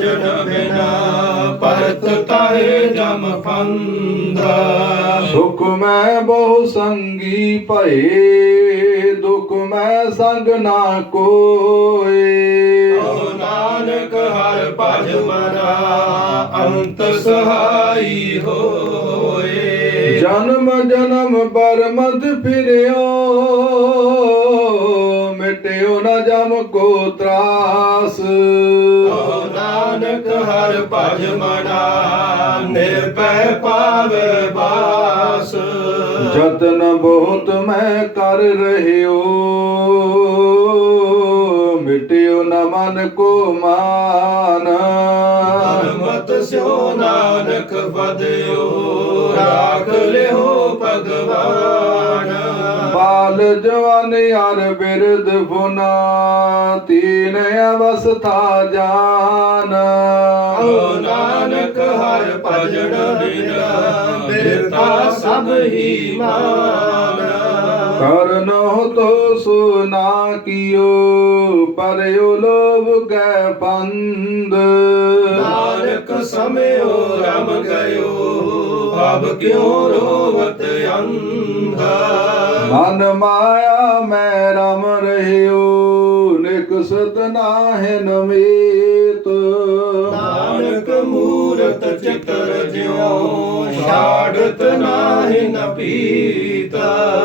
ਜਨ ਬਿਨਾ ਪਰਤ ਤਾਏ ਜਮ ਫੰਦਾ ਸੁਖ ਮੈਂ ਬਹੁ ਸੰਗੀ ਭਏ ਦੁਖ ਮੈਂ ਸੰਗ ਨਾ ਕੋਏ। ਓ ਨਾਨਕ ਹਰ ਭਜ ਮਨਾ ਅੰਤ ਸਹਾਈ ਹੋਏ। ਜਨਮ ਜਨਮ ਬਰਮਦ ਫਿਰਿਓ। ਕੋ ਤਰਾਸ। ਓ ਨਾਨਕ ਹਰ ਭਜ ਮਨਾ ਨਿਰਭੈ ਪਾਵੇ ਬਾਸ। ਜਤਨ ਬਹੁਤ ਮੈਂ ਕਰ ਰਹਿਓ ਮਿਟਿਓ ਨ ਮਨ ਕੋ ਮਾਨ। ਮਤ ਸਿਓ ਨਾਨਕ ਬਦਿਓ ਜਵਾਨ ਯਾਰ ਬਿਰਦ ਫੁਨਾ ਤੀਨ ਅਵਸਥਾ ਜਾਨ। ਓ ਨਾਨਕ ਹਰ ਭਜਨ ਬਿਨ ਬਿਰਤਾ ਸਭ ਹੀ ਮਾਨ। ਕਰਨੋ ਤੋ ਸੁਨਾ ਕੀਓ ਪਰਿਓ ਲੋਭ ਕੈ ਪੰਦ ਨਾਨਕ ਸਮਿਓ ਰਮ ਗਇਓ। ਅਬ ਕਿਉ ਰੋਵਤ ਅੰਧਾ? ਮਨ ਮਾਇਆ ਮੈਂ ਰਮ ਰਹਿਓ ਨਿਕਸਤ ਨਾਹਿ ਨਮੀਤ ਨਾਨਕ ਮੂਰਤ ਚਿਤਰ ਜਿਉ ਛਾੜਤ ਨਾਹਿ ਨ ਪੀਤਾ।